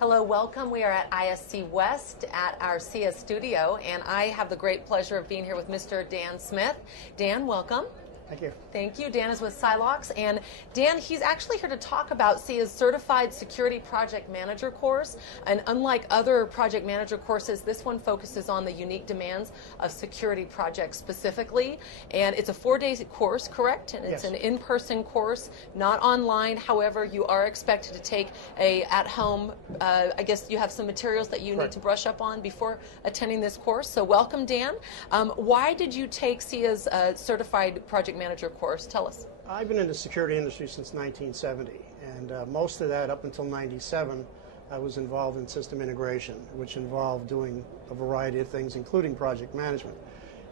Hello, welcome. We are at ISC West at our CS studio, and I have the great pleasure of being here with Mr. Dan Smith. Dan, welcome. Thank you. Thank you. Dan is with Silox, and Dan, he's actually here to talk about SIA's Certified Security Project Manager course. And unlike other project manager courses, this one focuses on the unique demands of security projects specifically. And it's a 4-day course, correct? And it's Yes. an in-person course, not online. However, you are expected to take a at-home, I guess you have some materials that you need to brush up on before attending this course. So welcome, Dan. Why did you take SIA's Certified Project Manager course? Tell us. I've been in the security industry since 1970, and most of that up until 97, I was involved in system integration, which involved doing a variety of things, including project management.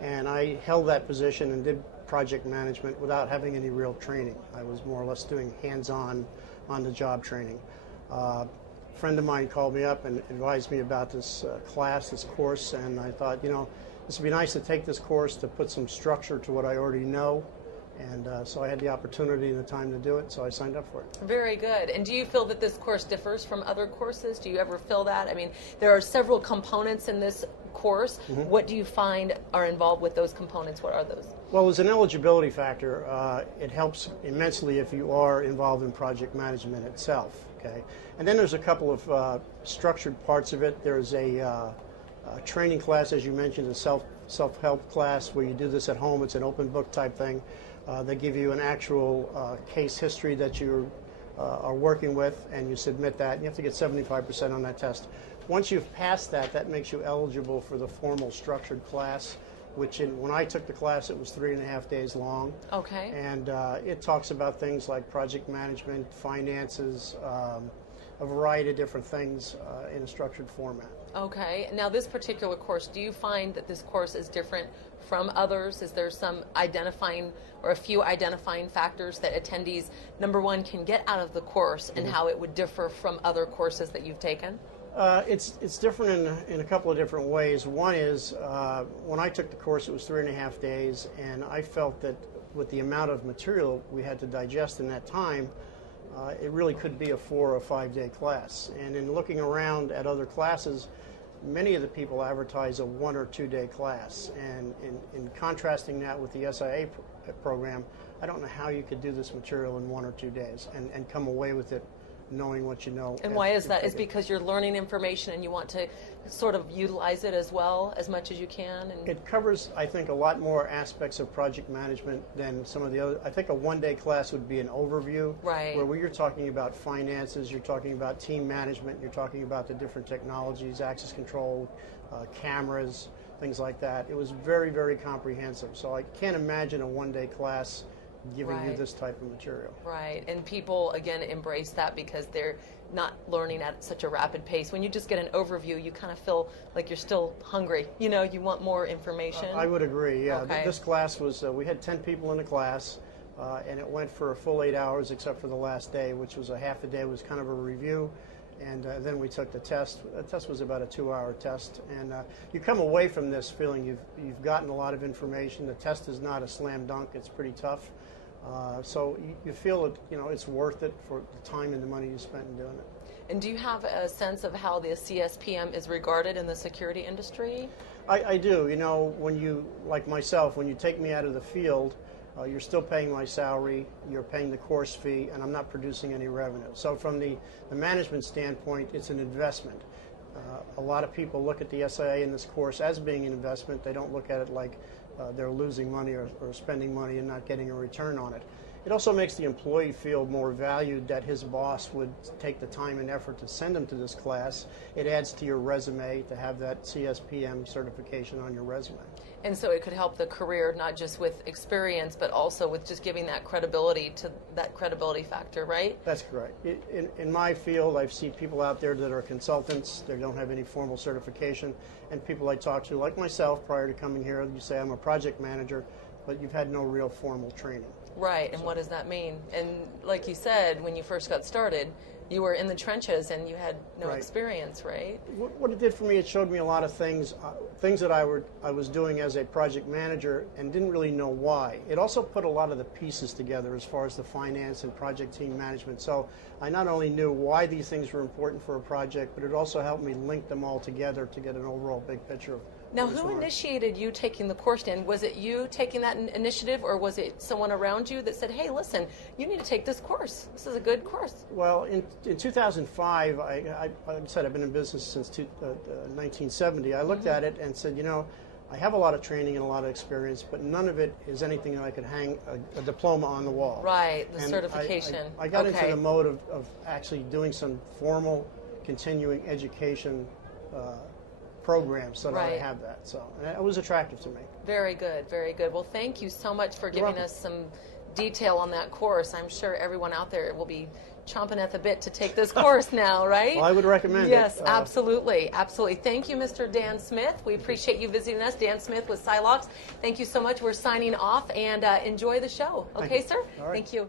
And I held that position and did project management without having any real training. I was more or less doing hands-on, on-the-job training. A friend of mine called me up and advised me about this class, this course, and I thought, you know, this would be nice to take this course to put some structure to what I already know. And so I had the opportunity and the time to do it, so I signed up for it. Very good. And do you feel that this course differs from other courses? Do you ever feel that? I mean, there are several components in this course. What do you find are involved with those components? What are those? Well, as an eligibility factor, it helps immensely if you are involved in project management itself. Okay, and then there's a couple of structured parts of it. There's a training class, as you mentioned, a self-help class where you do this at home. It's an open book type thing. They give you an actual case history that you are working with, and you submit that. And you have to get 75% on that test. Once you've passed that, that makes you eligible for the formal structured class, which when I took the class, it was 3.5 days long. Okay. And it talks about things like project management, finances, a variety of different things in a structured format. Okay. Now, this particular course, do you find that this course is different from others? Is there some identifying or a few identifying factors that attendees, number one, can get out of the course and how it would differ from other courses that you've taken? It's different in a couple of different ways. One is when I took the course, it was 3.5 days, and I felt that with the amount of material we had to digest in that time, it really could be a 4 or 5 day class. And in looking around at other classes, many of the people advertise a 1 or 2 day class. And in contrasting that with the SIA program, I don't know how you could do this material in 1 or 2 days and come away with it knowing what you know. And why is that? Is because you're learning information and you want to sort of utilize it as well, as much as you can? And it covers, I think, a lot more aspects of project management than some of the other. I think a 1 day class would be an overview, right, where you're talking about finances, you're talking about team management, you're talking about the different technologies, access control, cameras, things like that. It was very, very comprehensive. So I can't imagine a 1 day class giving you this type of material. Right, and people, again, embrace that because they're not learning at such a rapid pace. When you just get an overview, you kind of feel like you're still hungry. You know, you want more information. I would agree, yeah. Okay. This class was, we had 10 people in the class, and it went for a full 8 hours except for the last day, which was a half a day, was kind of a review. And then we took the test. The test was about a 2-hour test, and you come away from this feeling you've gotten a lot of information. The test is not a slam dunk; it's pretty tough. So you feel it, you know, it's worth it for the time and the money you spent in doing it. And do you have a sense of how the CSPM is regarded in the security industry? I do. You know, when you, like myself, when you take me out of the field, you're still paying my salary, you're paying the course fee, and I'm not producing any revenue. So from the management standpoint, it's an investment. A lot of people look at the SIA in this course as being an investment. They don't look at it like they're losing money or spending money and not getting a return on it. It also makes the employee feel more valued that his boss would take the time and effort to send him to this class. It adds to your resume to have that CSPM certification on your resume. And so it could help the career, not just with experience, but also with just giving that credibility to that credibility factor, right? That's correct. In my field, I've seen people out there that are consultants, they don't have any formal certification, and people I talk to, like myself, prior to coming here, you say, I'm a project manager, but you've had no real formal training. Right, and what does that mean? And like you said, when you first got started, you were in the trenches and you had no Right. experience, right? What it did for me, it showed me a lot of things, things that I was doing as a project manager and didn't really know why. It also put a lot of the pieces together as far as the finance and project team management. So I not only knew why these things were important for a project, but it also helped me link them all together to get an overall big picture of Now, what was who going on. initiated you taking the course, Dan? Was it you taking that initiative, or was it someone around you that said, hey, listen, you need to take this course. This is a good course. Well, in 2005, like I said, I've been in business since 1970. I looked at it and said, you know, I have a lot of training and a lot of experience, but none of it is anything that I could hang a diploma on the wall. Right, the And certification. I got into Okay. the mode of actually doing some formal continuing education programs so that I Right. have that. So and it was attractive to me. Very good, very good. Well, thank you so much for giving welcome. us some detail on that course. I'm sure everyone out there will be chomping at the bit to take this course now, right? Well, I would recommend it. Yes, absolutely, absolutely. Thank you, Mr. Dan Smith. We appreciate you visiting us. Dan Smith with Silocks. Thank you so much. We're signing off, and enjoy the show. Okay, you. sir? All right. Thank you.